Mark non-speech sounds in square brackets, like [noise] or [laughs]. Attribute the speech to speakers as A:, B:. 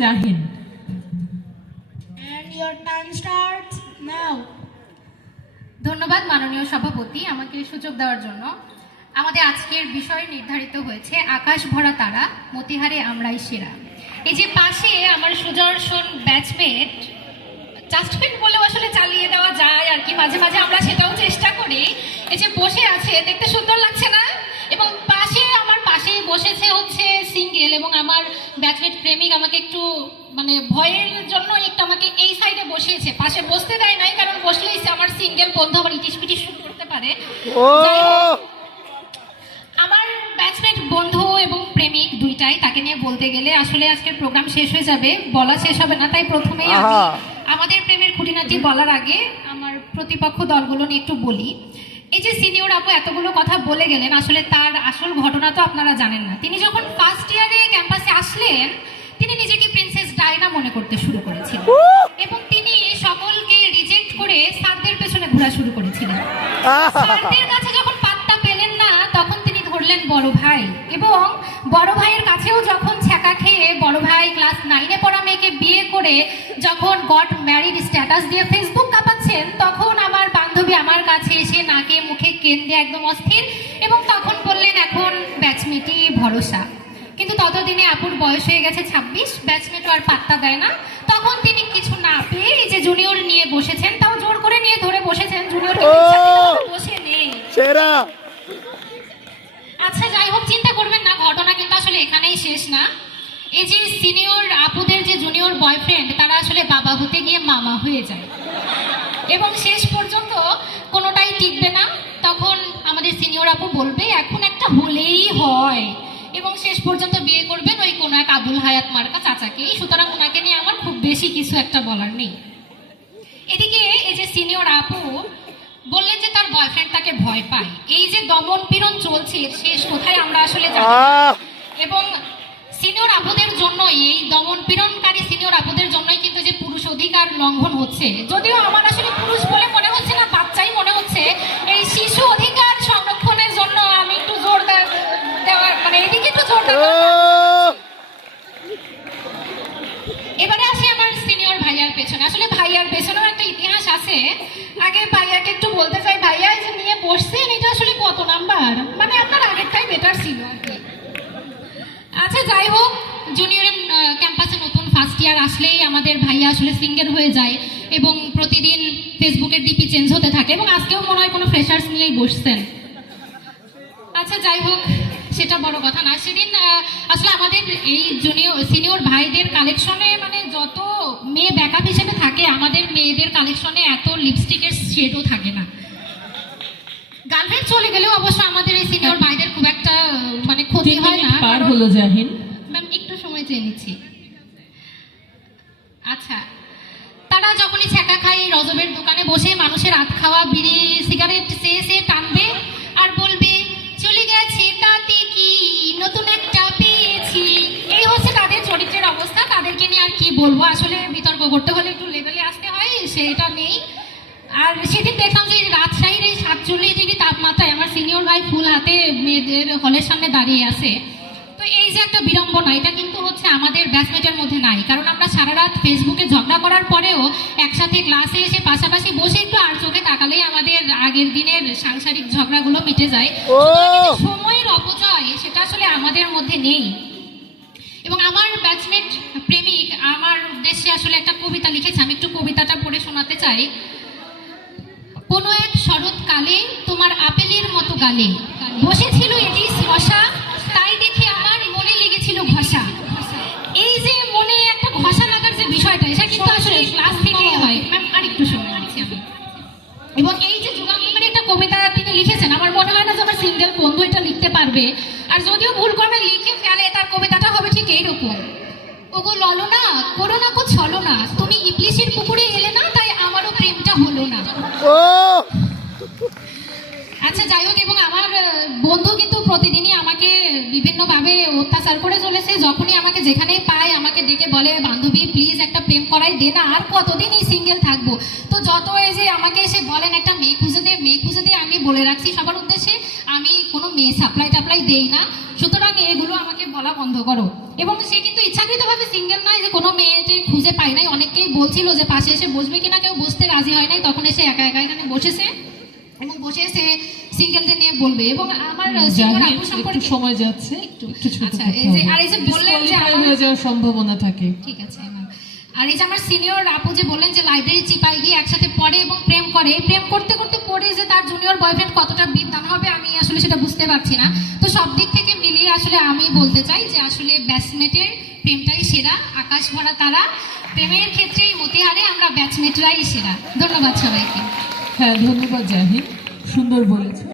A: Jahin.
B: And your time starts now.
C: ধন্যবাদ মাননীয় সভাপতি আমাকে সুযোগ দেওয়ার জন্য। আমাদের আজকের বিষয় নির্ধারিত হয়েছে আকাশ ভরা তারা মতিহারে আমরাই সেরা। এই যে পাশে আমার সুদর্শন ব্যাচমেট জাস্টমেট বলেও আসলে চালিয়ে দেওয়া যায় আর কি মাঝে মাঝে আমরা সেটাও চেষ্টা করি। এই যে বসে আছে দেখতে সুন্দর লাগছে না? এবং পাশে আমার পাশে বসেছে হচ্ছে সিঙ্গেল এবং আমার ব্যাচমেট প্রেমিক আমাকে একটু মানে ভয়ের জন্য একটু আমাকে এই সাইডে বসিয়েছে। পাশে বসতে দেয় নাই কারণ বসলেই আমার সিঙ্গেল বন্ধু আমার ইটিস পিটিস শুরু করতে পারে। আমার ব্যাচমেট বন্ধু এবং প্রেমিক দুইটাই তাকে নিয়ে বলতে গেলে আসলে আজকের প্রোগ্রাম শেষ হয়ে যাবে বলা শেষ হবে না তাই প্রথমেই আমি আমাদের প্রেমের খুঁটিনাটি বলার আগে আমার প্রতিপক্ষ দলগুলো নিয়ে একটু বলি। এই যে সিনিয়র আপু এতগুলো কথা বলে গেলেন আসলে তার আসল ঘটনা তো আপনারা জানেন না। তিনি যখন ফার্স্ট ইয়ারে ক্যাম্পাসে আসলেন তিনি নিজেকে প্রিন্সেস ডায়না মনে করতে শুরু করেছিলেন। এবং তিনি সকলকে রিজেক্ট করে স্যারদের পেছনে ঘোরা শুরু করেছিলেন। স্যারদের কাছে যখন পাত্তা পেলেন না তখন তিনি ধরলেন বড় ভাই। এবং বড় ভাইয়ের কাছেও যখন ছ্যাঁকা খেয়ে বড় ভাই ক্লাস নাইনে পড়া মেয়েকে বিয়ে করে যখন গট ম্যারিড স্ট্যাটাস দিয়ে ফেসবুক কাঁপাচ্ছেন তখন আমার বান্ধবী আমার কাছে এসে নাকে মুখে কেন্দ্রে একদম অস্থির এবং তখন বললেন এখন ব্যাচমেটই ভরসা। কিন্তু ততদিনে আপুর বয়স হয়ে গেছে ছাব্বিশ ব্যাচমেটও আর পাত্তা দেয় না। তখন তিনি কিছু না পেয়ে এই যে জুনিয়র নিয়ে বসেছেন তাও জোর করে নিয়ে ধরে বসেছেন। জুনিয়র বসে নেই। আচ্ছা যাই হোক চিন্তা করবেন না ঘটনা কিন্তু আসলে এখানেই শেষ না। এই যে সিনিয়র আপুদের যে জুনিয়র বয়ফ্রেন্ড তারা আসলে বাবা হতে গিয়ে মামা হয়ে যায়। এবং শেষ পর্যন্ত কোনোটাই টিকবে না। তখন আমাদের সিনিয়র আপু বলবে এখন একটা হলেই হয়। এবং শেষ পর্যন্ত বিয়ে করবেন ওই কোনো এক আবুল হায়াত মার্কা চাচাকেই সুতরাং ওনাকে নিয়ে আমার খুব বেশি কিছু একটা বলার নেই। এদিকে এই যে সিনিয়র আপু বললেন যে তার বয়ফ্রেন্ড তাকে ভয় পায়। এই যে দমন পীড়ন চলছে শেষ কোথায় আমরা আসলে জানি এবং সিনিয়র আপুদের জন্যই এই দমন পীড়নকারী সিনিয়র আপুদের জন্যই কিন্তু যে পুরুষ অধিকার লঙ্ঘন হচ্ছে যদিও আমার [laughs] এবারে আসি আমার সিনিয়র ভাইয়ার পেছনে। আসলে ভাইয়ার পেছনেও একটা ইতিহাস আছে। আগে ভাইয়াকে একটু বলতে চাই, ভাইয়া যে নিয়ে বসছেন, এটা আসলে কত নাম্বার? মানে আপনার আগেরটাই বেটার ছিল আর কি। আচ্ছা যাই হোক জুনিয়র ক্যাম্পাসে নতুন ফার্স্ট ইয়ার আসলেই আমাদের ভাইয়া আসলে সিঙ্গেল হয়ে যায় এবং প্রতিদিন ফেসবুকের ডিপি চেঞ্জ হতে থাকে এবং আজকেও মনে হয় কোনো ফ্রেশার্স নিয়েই বসছেন। আচ্ছা যাই হোক সেটা বড় কথা না। সেদিন আসলে আমাদের এই জুনিয়র সিনিয়র ভাইদের কালেকশনে মানে যত মেয়ে ব্যাকআপ হিসেবে থাকে আমাদের মেয়েদের কালেকশনে এত লিপস্টিকের শেডও থাকে না। গার্লফ্রেন্ড চলে গেলেও অবশ্য আমাদের এই সিনিয়র ভাইদের খুব একটা মানে ক্ষতি হয় না
A: পার হলো জাহিন।
C: ম্যাম একটু সময় চেয়ে নিচ্ছি। আচ্ছা তারা যখনই ছ্যাঁকা খায় রজবের দোকানে বসে মানুষের আত খাওয়া বিড়ি সিগারেট সে সে টানবে বলব আসলে বিতর্ক করতে হলে একটু লেভেলে আসতে হয় সেটা নেই। আর সেদিন দেখলাম যে রাজশাহীর এই সাতচল্লিশ ডিগ্রি তাপমাত্রায় আমার সিনিয়র ভাই ফুল হাতে মেয়েদের হলের সামনে দাঁড়িয়ে আছে। তো এই যে একটা বিড়ম্বনা এটা কিন্তু হচ্ছে আমাদের ব্যাচমেটের মধ্যে নাই। কারণ আমরা সারা রাত ফেসবুকে ঝগড়া করার পরেও একসাথে ক্লাসে এসে পাশাপাশি বসে একটু আর চোখে তাকালেই আমাদের আগের দিনের সাংসারিক ঝগড়াগুলো মিটে যায়। সময়ের অপচয় সেটা আসলে আমাদের মধ্যে নেই। এবং আমার ব্যাচমেট প্রেমিক, আমার উদ্দেশ্যে আসলে একটা কবিতা লিখেছে, আমি একটু কবিতাটা পড়ে শোনাতে চাই। কোনো এক শরৎকালে তোমার আপেলের মতো গালে, বসেছিল এটি মশা তাই দেখে আমার মনে লেগেছিল ঘষা। এই যে মনে একটা ঘষা লাগার যে বিষয়টা, এটা কিন্তু আসলে ক্লাস থেকেই হয়। ম্যাম আর একটু সময় নিচ্ছি আমি। এবং এই যে যুগান্তকারী একটা কবিতা তিনি লিখেছেন, আমার মনে হয় না যে আমার সিঙ্গেল বন্ধু এটা লিখতে পারবে। আর যদিও ভুল করে লিখে ফেলে না ওগো ললনা করো না কো ছলো না তুমি ইবলিশের পুকুরে এলে না, তাই আমারও প্রেমটা হলো না। যাই হোক, এবং আমার বন্ধু কিন্তু প্রতিদিনই আমাকে বিভিন্নভাবে অত্যাচার করে চলেছে। যখনই আমাকে যেখানেই পায়, আমাকে ডেকে বলে, বান্ধবী প্লিজ একটা প্রেম করাই দে না, আর কতদিন এই সিঙ্গেল থাকব? তো যত এই যে আমাকে এসে বলেন, একটা মেয়ে খুঁজে দে, মেয়ে খুঁজে দে, আমি বলে রাখছি সবার উদ্দেশ্যে, আমি কোনো মেয়ে সাপ্লাই টাপ্লাই দেই না। সুতরাং এগুলো আমাকে বলা বন্ধ করো। এবং সে কিন্তু ইচ্ছাকৃতভাবে সিঙ্গেল নয় যে কোনো মেয়েটি খুঁজে পায় নাই। অনেককেই বলছিল যে পাশে এসে বসবে কিনা, কেউ বসতে রাজি হয় নাই। তখন এসে একা একা এখানে বসেছে। এবং বসে এসে সিঙ্গেলদের নিয়ে বলবে এবং আমার
A: একটু সময় যাচ্ছে একটু
C: আচ্ছা, এই যে- আর এই যে বললেন যে
A: হয়ে যাওয়ার সম্ভাবনা থাকে।
C: ঠিক আছে আর এই যে আমার সিনিয়র আপু যে বললেন যে লাইব্রেরি চিপাই গিয়ে একসাথে পড়ে এবং প্রেম করে প্রেম করতে করতে পড়ে যে তার জুনিয়র বয়ফ্রেন্ড কতটা বিদ্যান হবে আমি আসলে সেটা বুঝতে পারছি না। তো সব দিক থেকে মিলিয়ে আসলে আমি বলতে চাই যে আসলে ব্যাচমেটের প্রেমটাই সেরা আকাশ ভরা তারা। প্রেমের ক্ষেত্রেই মতিহারে আমরা ব্যাচমেটরাই সেরা। ধন্যবাদ সবাইকে।
A: হ্যাঁ ধন্যবাদ জাহিদ। সুন্দর বলেছে।